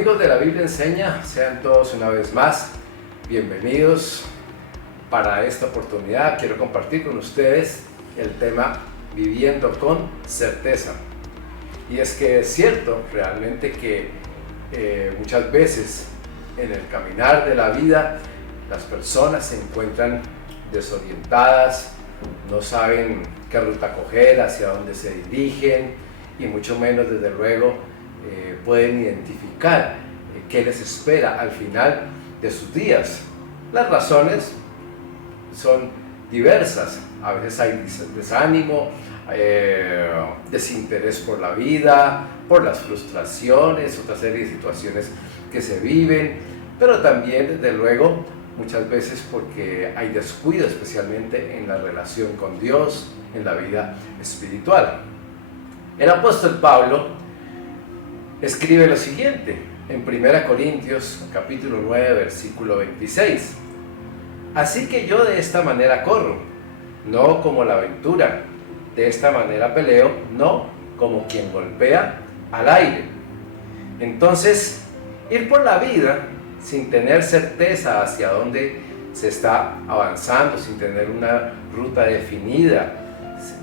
Amigos de la Biblia Enseña, sean todos una vez más bienvenidos. Para esta oportunidad quiero compartir con ustedes el tema viviendo con certeza. Y es que es cierto realmente que muchas veces en el caminar de la vida las personas se encuentran desorientadas, no saben qué ruta coger, hacia dónde se dirigen y mucho menos desde luego pueden identificar qué les espera al final de sus días. Las razones son diversas, a veces hay desánimo, desinterés por la vida, por las frustraciones, otra serie de situaciones que se viven, pero también desde luego muchas veces porque hay descuido, especialmente en la relación con Dios, en la vida espiritual. El apóstol Pablo escribe lo siguiente en 1 Corintios capítulo 9 versículo 26: así que yo de esta manera corro, no como la aventura, de esta manera peleo, no como quien golpea al aire. Entonces, ir por la vida sin tener certeza hacia dónde se está avanzando, sin tener una ruta definida,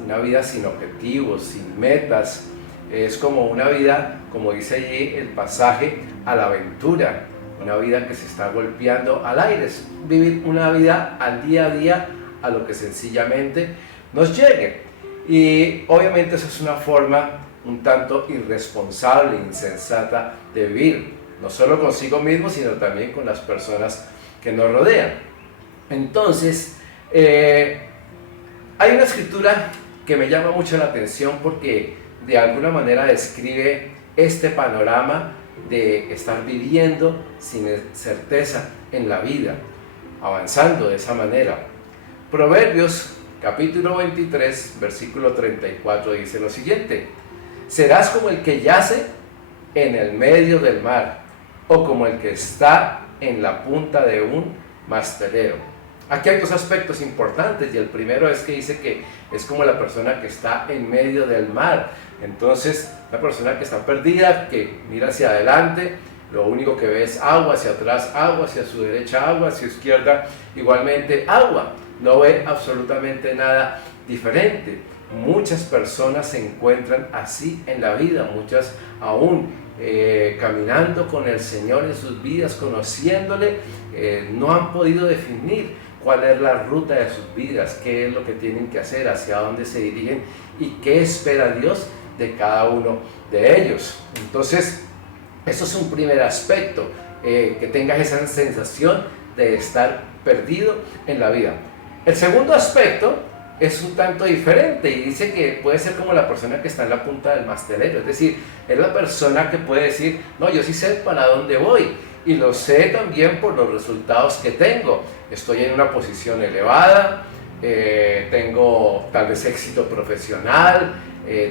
una vida sin objetivos, sin metas, es como una vida, como dice allí el pasaje, a la aventura, una vida que se está golpeando al aire, es vivir una vida al día a día, a lo que sencillamente nos llegue. Y obviamente esa es una forma un tanto irresponsable e insensata de vivir, no solo consigo mismo, sino también con las personas que nos rodean. Entonces, hay una escritura que me llama mucho la atención porque de alguna manera describe este panorama de estar viviendo sin certeza en la vida, avanzando de esa manera. Proverbios capítulo 23, versículo 34 dice lo siguiente: serás como el que yace en el medio del mar, o como el que está en la punta de un mastelero. Aquí hay dos aspectos importantes, y el primero es que dice que es como la persona que está en medio del mar. Entonces, la persona que está perdida, que mira hacia adelante, lo único que ve es agua, hacia atrás agua, hacia su derecha agua, hacia su izquierda igualmente agua. No ve absolutamente nada diferente. Muchas personas se encuentran así en la vida, muchas aún caminando con el Señor en sus vidas, conociéndole, no han podido definir cuál es la ruta de sus vidas, qué es lo que tienen que hacer, hacia dónde se dirigen y qué espera Dios de cada uno de ellos. Entonces, eso es un primer aspecto, que tengas esa sensación de estar perdido en la vida. El segundo aspecto es un tanto diferente y dice que puede ser como la persona que está en la punta del mastelero, es decir, es la persona que puede decir, no, yo sí sé para dónde voy y lo sé también por los resultados que tengo. Estoy en una posición elevada, tengo tal vez éxito profesional,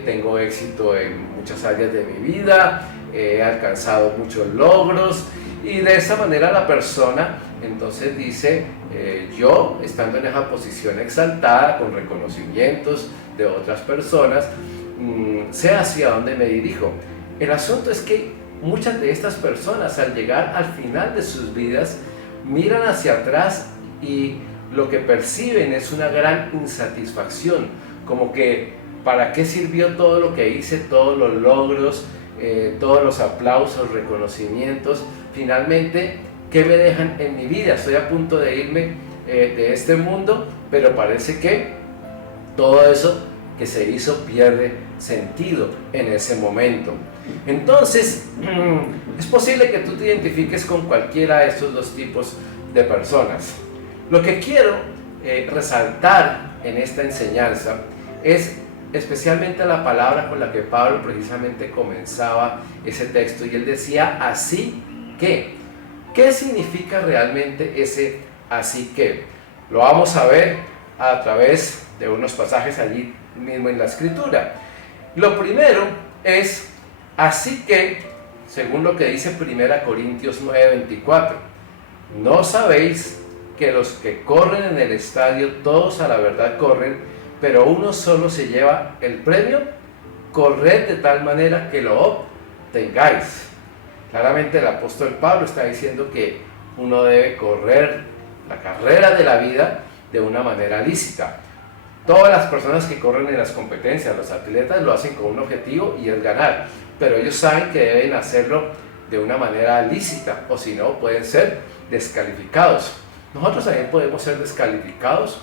tengo éxito en muchas áreas de mi vida, he alcanzado muchos logros y de esa manera la persona entonces dice, yo estando en esa posición exaltada con reconocimientos de otras personas, sé hacia dónde me dirijo. El asunto es que muchas de estas personas al llegar al final de sus vidas miran hacia atrás y lo que perciben es una gran insatisfacción, como que ¿para qué sirvió todo lo que hice, todos los logros, todos los aplausos, reconocimientos? Finalmente, ¿qué me dejan en mi vida? Estoy a punto de irme de este mundo, pero parece que todo eso que se hizo pierde sentido en ese momento. Entonces, es posible que tú te identifiques con cualquiera de estos dos tipos de personas. Lo que quiero resaltar en esta enseñanza es especialmente la palabra con la que Pablo precisamente comenzaba ese texto, y él decía, así que. ¿Qué significa realmente ese así que? Lo vamos a ver a través de unos pasajes allí mismo en la escritura. Lo primero es, así que, según lo que dice 1 Corintios 9:24, ¿no sabéis que los que corren en el estadio, todos a la verdad corren, pero uno solo se lleva el premio? Corred de tal manera que lo obtengáis. Claramente el apóstol Pablo está diciendo que uno debe correr la carrera de la vida de una manera lícita. Todas las personas que corren en las competencias, los atletas, lo hacen con un objetivo y es ganar, pero ellos saben que deben hacerlo de una manera lícita, o si no pueden ser descalificados. Nosotros también podemos ser descalificados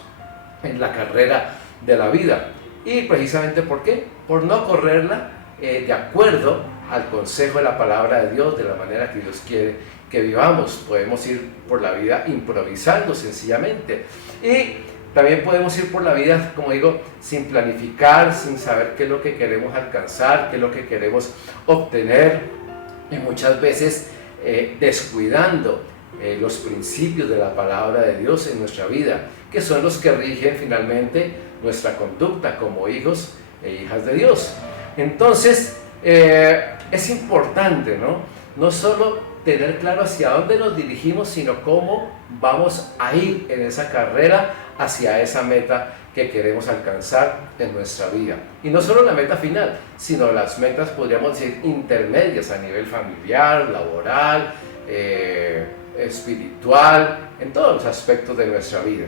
en la carrera de la vida. ¿Y precisamente por qué? Por no correrla de acuerdo al consejo de la palabra de Dios, de la manera que Dios quiere que vivamos. Podemos ir por la vida improvisando sencillamente. Y también podemos ir por la vida, como digo, sin planificar, sin saber qué es lo que queremos alcanzar, qué es lo que queremos obtener, y muchas veces descuidando los principios de la palabra de Dios en nuestra vida, que son los que rigen finalmente nuestra conducta como hijos e hijas de Dios. Entonces, es importante, no solo tener claro hacia dónde nos dirigimos, sino cómo vamos a ir en esa carrera hacia esa meta que queremos alcanzar en nuestra vida. Y no solo la meta final, sino las metas, podríamos decir, intermedias a nivel familiar, laboral, espiritual, en todos los aspectos de nuestra vida.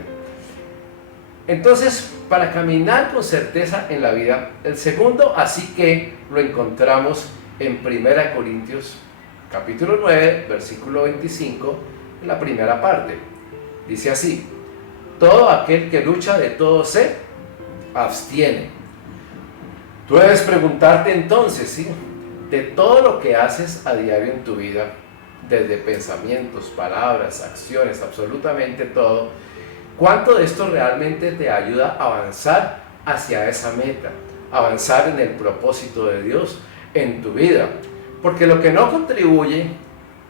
Entonces, para caminar con certeza en la vida, el segundo así que lo encontramos en 1 Corintios capítulo 9, versículo 25, en la primera parte. Dice así: todo aquel que lucha de todo se abstiene. Tú debes preguntarte entonces, ¿sí?, de todo lo que haces a diario en tu vida, desde pensamientos, palabras, acciones, absolutamente todo, ¿cuánto de esto realmente te ayuda a avanzar hacia esa meta, avanzar en el propósito de Dios en tu vida? Porque lo que no contribuye,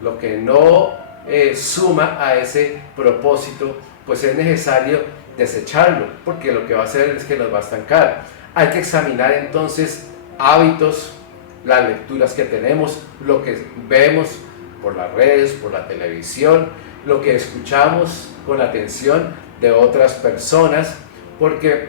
lo que no suma a ese propósito, pues es necesario desecharlo, porque lo que va a hacer es que nos va a estancar. Hay que examinar entonces hábitos, las lecturas que tenemos, lo que vemos por las redes, por la televisión, lo que escuchamos con la atención de otras personas, porque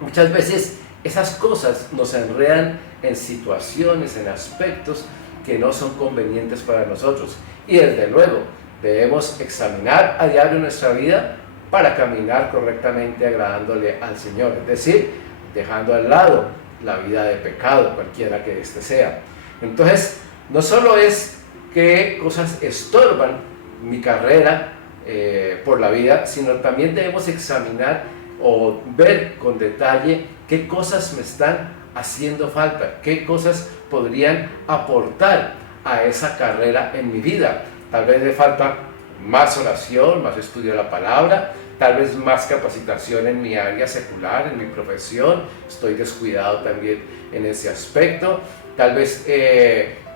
muchas veces esas cosas nos enredan en situaciones, en aspectos que no son convenientes para nosotros. Y desde luego debemos examinar a diario nuestra vida para caminar correctamente agradándole al Señor, es decir, dejando al lado la vida de pecado, cualquiera que éste sea. Entonces, no solo es qué cosas estorban mi carrera por la vida, sino también debemos examinar o ver con detalle qué cosas me están haciendo falta, qué cosas podrían aportar a esa carrera en mi vida. Tal vez le falta más oración, más estudio de la palabra, tal vez más capacitación en mi área secular, en mi profesión, estoy descuidado también en ese aspecto. Tal vez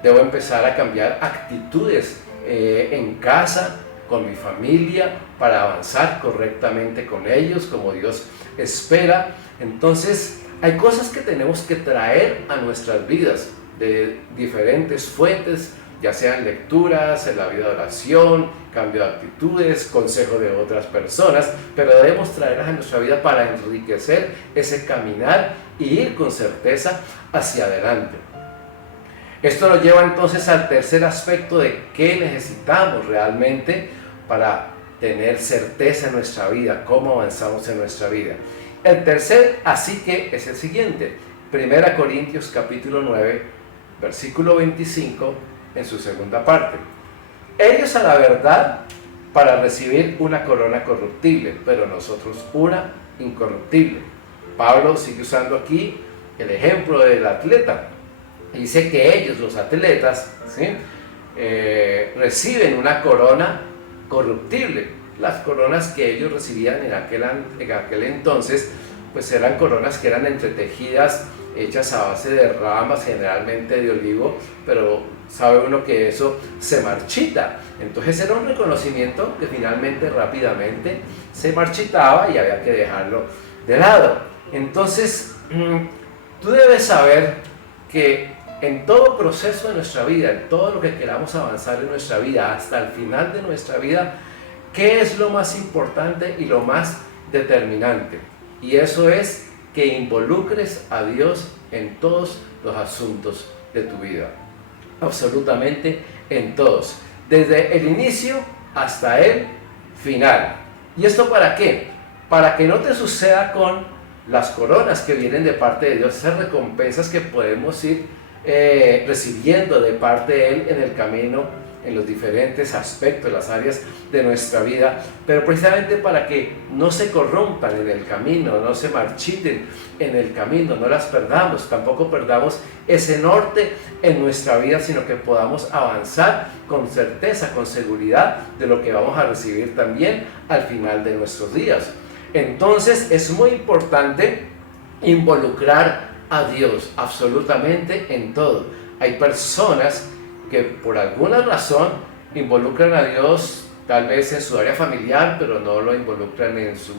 debo empezar a cambiar actitudes en casa, con mi familia, para avanzar correctamente con ellos, como Dios espera. Entonces, hay cosas que tenemos que traer a nuestras vidas de diferentes fuentes, ya sean lecturas, en la vida de oración, cambio de actitudes, consejo de otras personas, pero debemos traerlas a nuestra vida para enriquecer ese caminar y ir con certeza hacia adelante. Esto nos lleva entonces al tercer aspecto de qué necesitamos realmente para tener certeza en nuestra vida, cómo avanzamos en nuestra vida. El tercer así que es el siguiente: 1 Corintios capítulo 9, versículo 25, en su segunda parte. Ellos a la verdad para recibir una corona corruptible, pero nosotros una incorruptible. Pablo sigue usando aquí el ejemplo del atleta. Dice que ellos, los atletas, ¿sí?, reciben una corona corruptible. Las coronas que ellos recibían en aquel entonces, pues eran coronas que eran entretejidas, hechas a base de ramas, generalmente de olivo, pero sabe uno que eso se marchita. Entonces era un reconocimiento que finalmente rápidamente se marchitaba y había que dejarlo de lado. Entonces, tú debes saber que en todo proceso de nuestra vida, en todo lo que queramos avanzar en nuestra vida, hasta el final de nuestra vida, ¿qué es lo más importante y lo más determinante? Y eso es que involucres a Dios en todos los asuntos de tu vida. Absolutamente en todos, desde el inicio hasta el final. ¿Y esto para qué? Para que no te suceda con las coronas que vienen de parte de Dios, esas recompensas que podemos ir recibiendo de parte de Él en el camino, en los diferentes aspectos, las áreas de nuestra vida, pero precisamente para que no se corrompan en el camino, no se marchiten en el camino, no las perdamos, tampoco perdamos ese norte en nuestra vida, sino que podamos avanzar con certeza, con seguridad de lo que vamos a recibir también al final de nuestros días. Entonces es muy importante involucrar a Dios absolutamente en todo. Hay personas que por alguna razón involucran a Dios tal vez en su área familiar, pero no lo involucran en su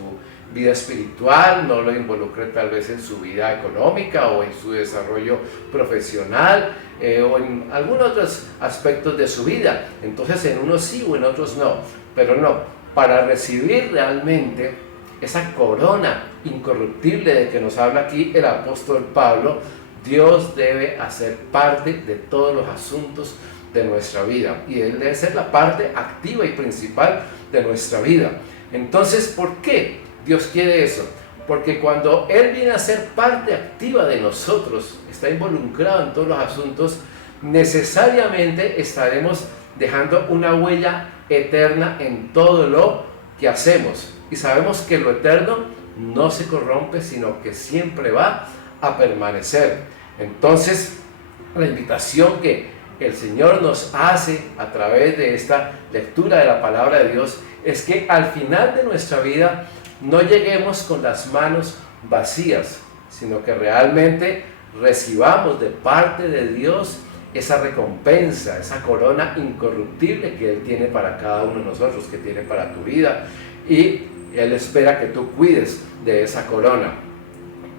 vida espiritual, no lo involucran tal vez en su vida económica o en su desarrollo profesional o en algunos otros aspectos de su vida. Entonces en unos sí o en otros no, pero no, para recibir realmente esa corona incorruptible de que nos habla aquí el apóstol Pablo, Dios debe hacer parte de todos los asuntos de nuestra vida y Él debe ser la parte activa y principal de nuestra vida. Entonces, ¿por qué Dios quiere eso? Porque cuando Él viene a ser parte activa de nosotros, está involucrado en todos los asuntos, necesariamente estaremos dejando una huella eterna en todo lo que hacemos. Y sabemos que lo eterno no se corrompe, sino que siempre va a permanecer. Entonces, la invitación que el Señor nos hace a través de esta lectura de la palabra de Dios es que al final de nuestra vida no lleguemos con las manos vacías, sino que realmente recibamos de parte de Dios esa recompensa, esa corona incorruptible que Él tiene para cada uno de nosotros, que tiene para tu vida, y Él espera que tú cuides de esa corona.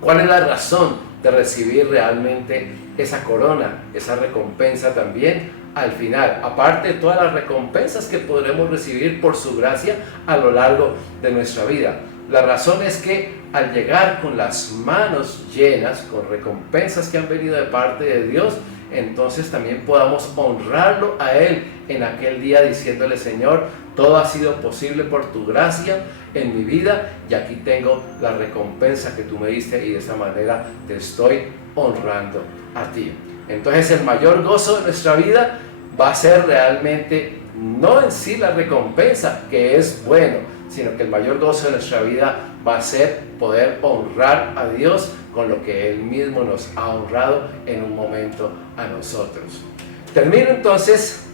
¿Cuál es la razón de recibir realmente esa corona, esa recompensa también al final? Aparte de todas las recompensas que podremos recibir por su gracia a lo largo de nuestra vida. La razón es que al llegar con las manos llenas, con recompensas que han venido de parte de Dios, entonces también podamos honrarlo a Él en aquel día diciéndole: Señor, todo ha sido posible por tu gracia en mi vida y aquí tengo la recompensa que tú me diste y de esa manera te estoy honrando a ti. Entonces el mayor gozo de nuestra vida va a ser realmente no en sí la recompensa, que es bueno, sino que el mayor gozo de nuestra vida va a ser poder honrar a Dios con lo que Él mismo nos ha honrado en un momento a nosotros. Termino entonces,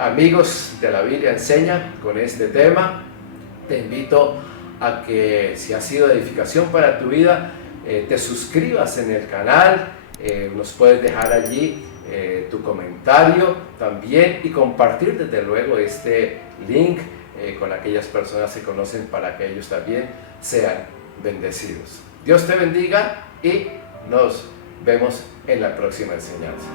amigos de la Biblia Enseña, con este tema. Te invito a que, si ha sido de edificación para tu vida, te suscribas en el canal, nos puedes dejar allí tu comentario también y compartir desde luego este link con aquellas personas que conocen para que ellos también sean bendecidos. Dios te bendiga y nos vemos en la próxima enseñanza.